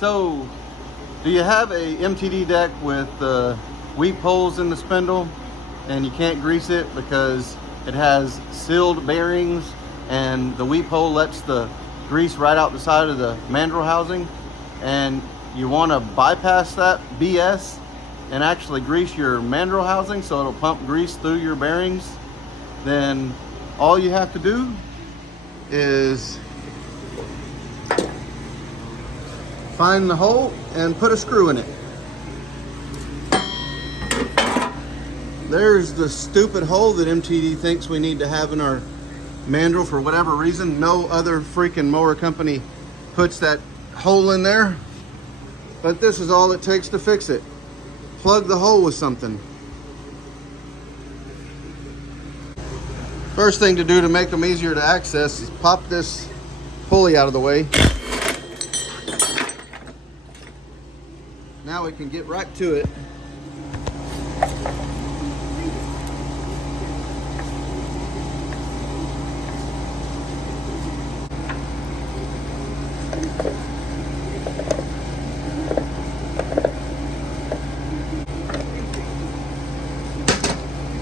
So, do you have a MTD deck with weep holes in the spindle and you can't grease it because it has sealed bearings and the weep hole lets the grease right out the side of the mandrel housing, and you want to bypass that BS and actually grease your mandrel housing so it'll pump grease through your bearings? Then all you have to do is find the hole and put a screw in it. There's the stupid hole that MTD thinks we need to have in our mandrel for whatever reason. No other freaking mower company puts that hole in there, but this is all it takes to fix it. Plug the hole with something. First thing to do to make them easier to access is pop this pulley out of the way. Now we can get right to it.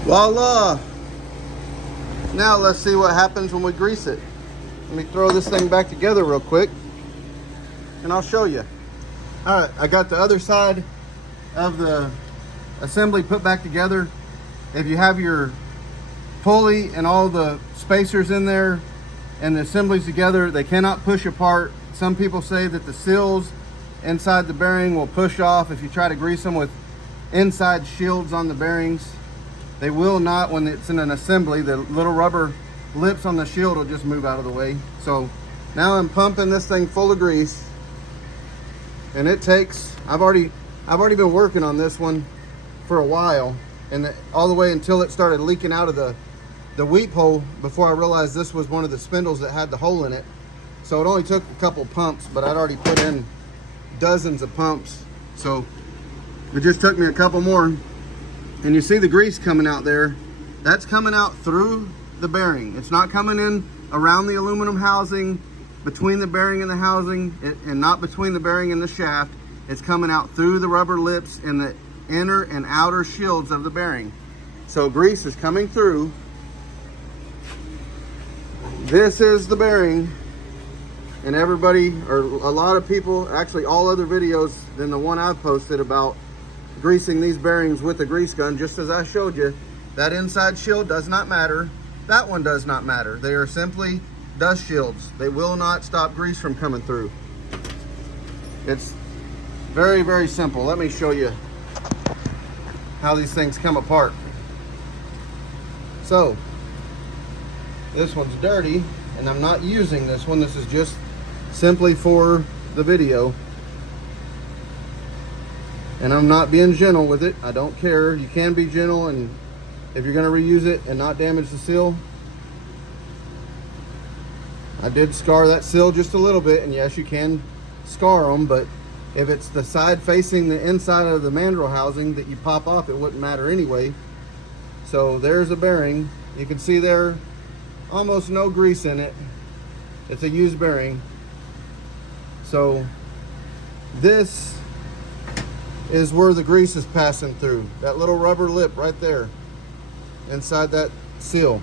Voila! Now let's see what happens when we grease it. Let me throw this thing back together real quick and I'll show you. All right, I got the other side of the assembly put back together. If you have your pulley and all the spacers in there and the assemblies together, they cannot push apart. Some people say that the seals inside the bearing will push off if you try to grease them with inside shields on the bearings. They will not when it's in an assembly. The little rubber lips on the shield will just move out of the way. So now I'm pumping this thing full of grease. And it takes, I've already been working on this one for a while, and all the way until it started leaking out of the weep hole before I realized this was one of the spindles that had the hole in it. So it only took a couple pumps, but I'd already put in dozens of pumps. So it just took me a couple more. And you see the grease coming out there. That's coming out through the bearing. It's not coming in around the aluminum housing, between the bearing and the housing, and not between the bearing and the shaft. It's coming out through the rubber lips and the inner and outer shields of the bearing. So grease is coming through. This is the bearing, and everybody, or a lot of people, actually all other videos than the one I've posted about greasing these bearings with a grease gun, just as I showed you, that inside shield does not matter. That one does not matter. They are simply dust shields. They will not stop grease from coming through. It's very, very simple. Let me show you how these things come apart. So this one's dirty and I'm not using this one. This is just simply for the video. And I'm not being gentle with it. I don't care. You can be gentle, and if you're gonna reuse it and not damage the seal. I did scar that seal just a little bit, and yes, you can scar them, but if it's the side facing the inside of the mandrel housing that you pop off, it wouldn't matter anyway. So there's a bearing. You can see there, almost no grease in it. It's a used bearing. So this is where the grease is passing through. That little rubber lip right there inside that seal.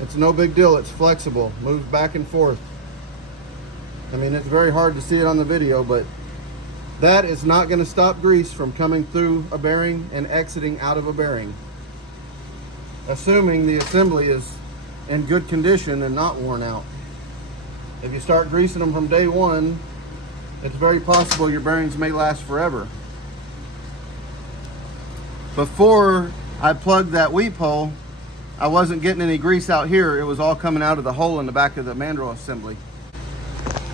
It's no big deal. It's flexible, moves back and forth. I mean, it's very hard to see it on the video, but that is not going to stop grease from coming through a bearing and exiting out of a bearing, assuming the assembly is in good condition and not worn out. If you start greasing them from day one, it's very possible your bearings may last forever. Before I plugged that weep hole, I wasn't getting any grease out here. It was all coming out of the hole in the back of the mandrel assembly.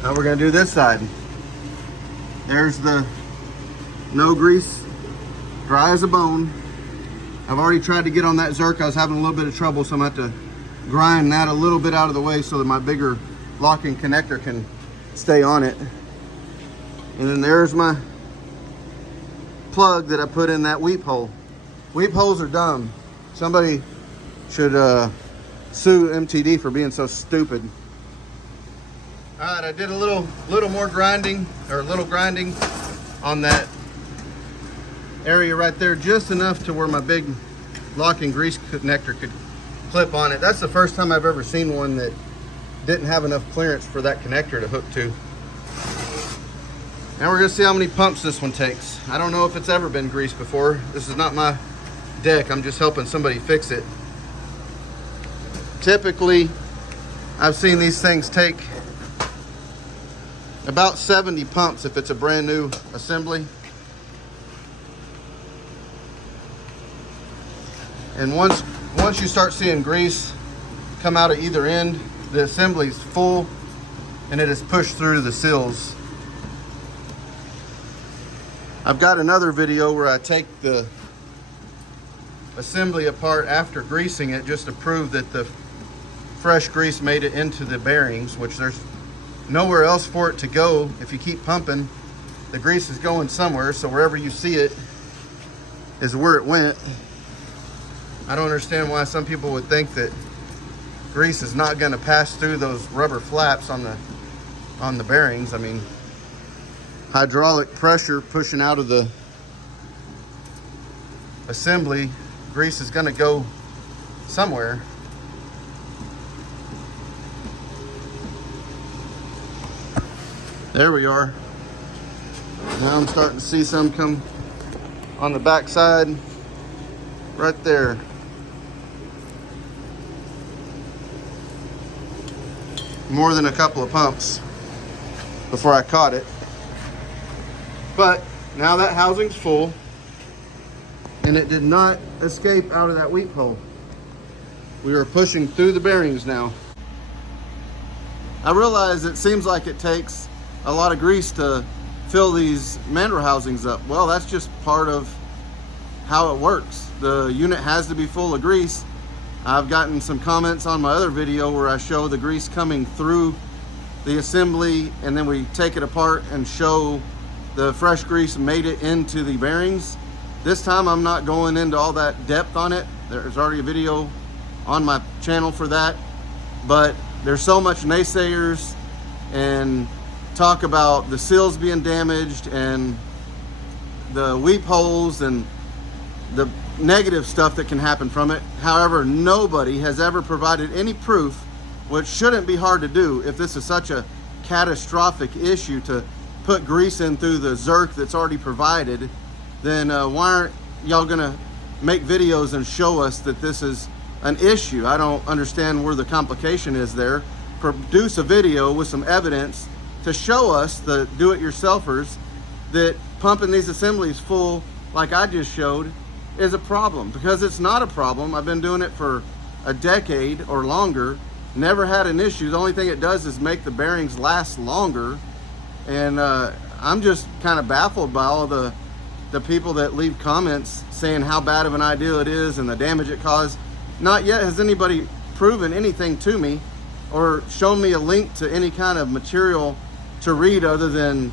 Now we're gonna do this side. There's the no grease, dry as a bone. I've already tried to get on that Zerk. I was having a little bit of trouble, so I'm gonna have to grind that a little bit out of the way so that my bigger locking connector can stay on it. And then there's my plug that I put in that weep hole. Weep holes are dumb. Somebody should sue MTD for being so stupid. All right, I did a little more grinding, or a little grinding on that area right there, just enough to where my big locking grease connector could clip on it. That's the first time I've ever seen one that didn't have enough clearance for that connector to hook to. Now we're gonna see how many pumps this one takes. I don't know if it's ever been greased before. This is not my deck. I'm just helping somebody fix it. Typically, I've seen these things take about 70 pumps if it's a brand new assembly. And once you start seeing grease come out of either end, the assembly's full and it is pushed through the seals. I've got another video where I take the assembly apart after greasing it just to prove that the fresh grease made it into the bearings, which there's nowhere else for it to go. If you keep pumping, the grease is going somewhere, so wherever you see it is where it went. I don't understand why some people would think that grease is not going to pass through those rubber flaps on the bearings. I mean, hydraulic pressure pushing out of the assembly, grease is going to go somewhere. There we are. Now I'm starting to see some come on the back side right there. More than a couple of pumps before I caught it. But now that housing's full and it did not escape out of that weep hole. We are pushing through the bearings now. I realize it seems like it takes a lot of grease to fill these mandrel housings up. Well, that's just part of how it works. The unit has to be full of grease. I've gotten some comments on my other video where I show the grease coming through the assembly and then we take it apart and show the fresh grease made it into the bearings. This time I'm not going into all that depth on it. There's already a video on my channel for that, but there's so much naysayers and talk about the seals being damaged and the weep holes and the negative stuff that can happen from it. However, nobody has ever provided any proof, which shouldn't be hard to do if this is such a catastrophic issue, to put grease in through the Zerk that's already provided. Then why aren't y'all gonna make videos and show us that this is an issue? I don't understand where the complication is there. Produce a video with some evidence to show us, the do-it-yourselfers, that pumping these assemblies full like I just showed is a problem, because it's not a problem. I've been doing it for a decade or longer, never had an issue. The only thing it does is make the bearings last longer. And I'm just kind of baffled by all the people that leave comments saying how bad of an idea it is and the damage it caused. Not yet has anybody proven anything to me or shown me a link to any kind of material to read other than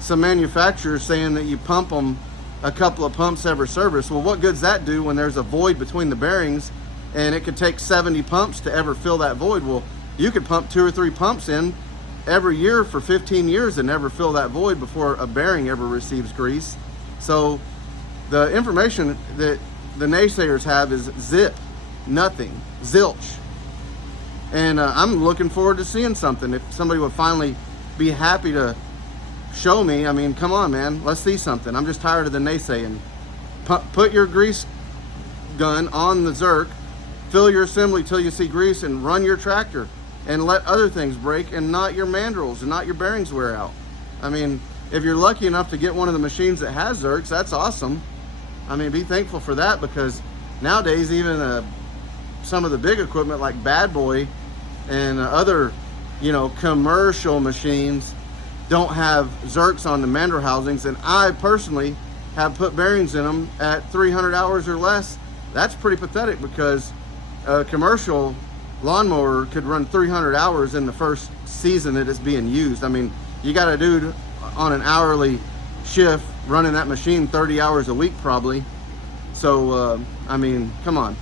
some manufacturers saying that you pump them a couple of pumps every service. Well, what good's that do when there's a void between the bearings and it could take 70 pumps to ever fill that void? Well, you could pump 2 or 3 pumps in every year for 15 years and never fill that void before a bearing ever receives grease. So the information that the naysayers have is zip, nothing, zilch. And I'm looking forward to seeing something. If somebody would finally be happy to show me, I mean, come on, man, let's see something. I'm just tired of the naysaying. Put your grease gun on the Zerk, fill your assembly till you see grease, and run your tractor and let other things break and not your mandrels and not your bearings wear out. I mean, if you're lucky enough to get one of the machines that has Zerks, that's awesome. I mean, be thankful for that, because nowadays even some of the big equipment like Bad Boy and other, you know, commercial machines don't have Zerks on the mandrel housings, and I personally have put bearings in them at 300 hours or less. That's pretty pathetic, because a commercial lawnmower could run 300 hours in the first season that it's being used. I mean, you got a dude on an hourly shift running that machine 30 hours a week probably. So, I mean, come on.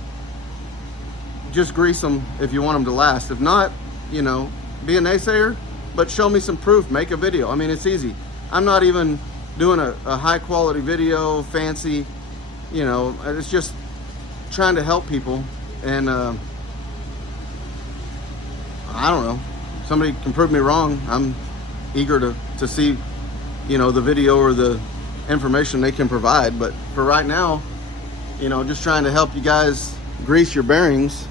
Just grease them if you want them to last. If not, you know, be a naysayer, but show me some proof, make a video. I mean, it's easy. I'm not even doing a high quality video, fancy, you know, it's just trying to help people. And I don't know, somebody can prove me wrong. I'm eager to see, you know, the video or the information they can provide. But for right now, you know, just trying to help you guys grease your bearings.